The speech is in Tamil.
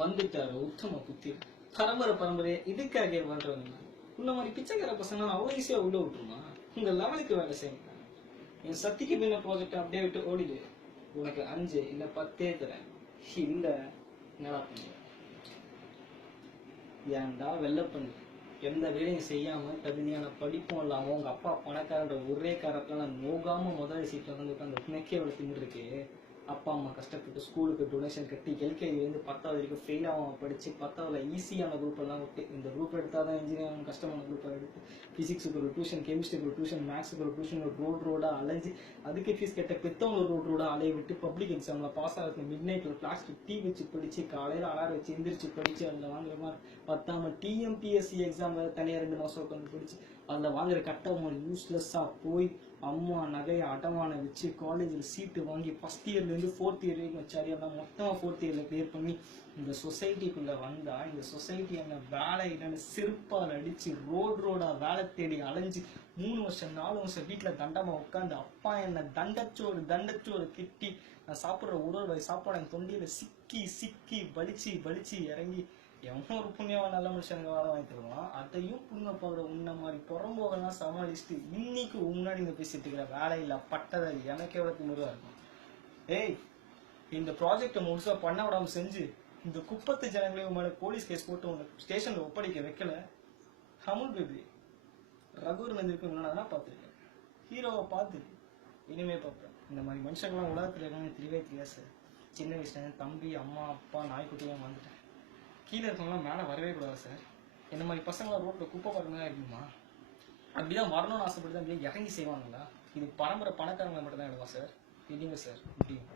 வந்துட்டாரு உத்தம புத்திர். பரம்பரையே இதுக்காக வாழ்றவங்க. இந்த மாதிரி பிச்சைக்கார பசங்க அவ்வளோ ஈஸியா உள்ள விட்டுருமா? உங்க லெவலுக்கு வேலை செய்யுங்க. என் சத்திக்கு பின்ன ப்ராஜெக்ட் அப்படியே விட்டு ஓடிடு. உனக்கு 5 இல்ல 10 தரேன். இல்ல என்னடா பண்ணு? ஏன்டா வெள்ள பண்ணு? எந்த வேலையும் செய்யாம தகுதியான படிப்பும் இல்லாம உங்க அப்பா பணக்காரன்ற ஒரே காரணத்துல நான் நோகாம முதல் சீட்ல வந்து உட்காந்து நெக்கே அவளை தின்னுருக்கு. அப்பா அம்மா கஷ்டப்பட்டு ஸ்கூலுக்கு டொனேஷன் கட்டி எல்கேஜிலேருந்து 10வது வரைக்கும் ஃபெயில் ஆகாம படிச்சு 10வதுல ஈஸியான குரூப் எல்லாம் விட்டு இந்த குரூப் எடுத்தால் தான் இன்ஜினியரிங் கஷ்டமான குரூப்பை எடுத்து ஃபிசிக்ஸுக்கு ஒரு டியூஷன், கெமிஸ்ட்ரிக்கு ஒரு டியூஷன், மேக்ஸுக்கு ஒரு டியூஷன், ரோடா அலைஞ்சு அதுக்கு ஃபீஸ் கட்ட பெற்றவங்க ரோடா அலைய விட்டு பப்ளிக் எக்ஸாமில் பாஸ் ஆகிறது மிட் நைட்டில் பிளாஸ்டிக் டீ வச்சு படிச்சு காலையில் அலாரம் வச்சு எந்திரிச்சு படிச்சு அதில் வாங்குற மாதிரி பத்தாம டிஎம்பிஎஸ்சி எக்ஸாம் தனியாக 2 மாதம் உட்காந்து படிச்சு அதில் வாங்குற கட்டவங்க யூஸ்லெஸ்ஸாக போய் அம்மா நகையை அடமான வச்சு காலேஜில் சீட்டு வாங்கி ஃபஸ்ட் இயர்லேருந்து 4th இயர் வரைக்கும் வச்சாரு. எல்லாம் மொத்தமாக 4th இயரில் கிளியர் பண்ணி இந்த சொசைட்டிக்குள்ளே வந்தால் இந்த சொசைட்டி என்ன வேலை இல்லைன்னு செருப்பால் அடித்து ரோடா வேலை தேடி அலைஞ்சு 3 வருஷம் 4 வருஷம் வீட்டில் தண்டமாக உட்காந்து அப்பா என்னை தண்டச்சோறு திட்டி நான் சாப்பிட்ற உடல் சாப்பாடு என் தொண்டியில் சிக்கி வலிச்சு இறங்கி எவனோ ஒரு புண்ணியவன் நல்ல மனுஷனுக்கு வேலை வாங்கி தருவான். அதையும் புண்ணிய பார்க்குற உன்ன மாதிரி புறம்போகலாம் சமாளிச்சுட்டு இன்னைக்கு முன்னாடி இங்கே பேசிட்டு இருக்கிற வேலையில் பட்டதை எனக்கு எவ்வளோ திமுறா இருக்கும். ஏய், இந்த ப்ராஜெக்டை முழுசா பண்ண விடாம செஞ்சு இந்த குப்பத்து ஜனங்களையும் மேலே போலீஸ் கேஸ் போட்டு உனக்கு ஸ்டேஷனில் ஒப்படைக்க வைக்கல. அமுல் பேபி ரகுர் நந்திருக்கு முன்னாடி பார்த்துருக்கேன், ஹீரோவை பார்த்துட்டு இனிமே பார்ப்பேன். இந்த மாதிரி மனுஷங்கள்லாம் உலகத்தில் இருக்காங்க தெரியவே சார். சின்ன வயசுல தம்பி அம்மா அப்பா நாய்க்குட்டியாக வந்துட்டேன். கீழே இருக்கவங்களாம் மேலே வரவே கூடாது சார். இந்த மாதிரி பசங்களாம் ரோட்டில் குப்பை பறக்கலாம் இருக்குமா? அப்படிதான் வரணும்னு ஆசைப்பட்டு தான் இறங்கி செய்வாங்களா? இது பரம்பரை பணக்காரங்களை மட்டும் தான் எடுவா சார். இல்லைங்க சார், முடியும்.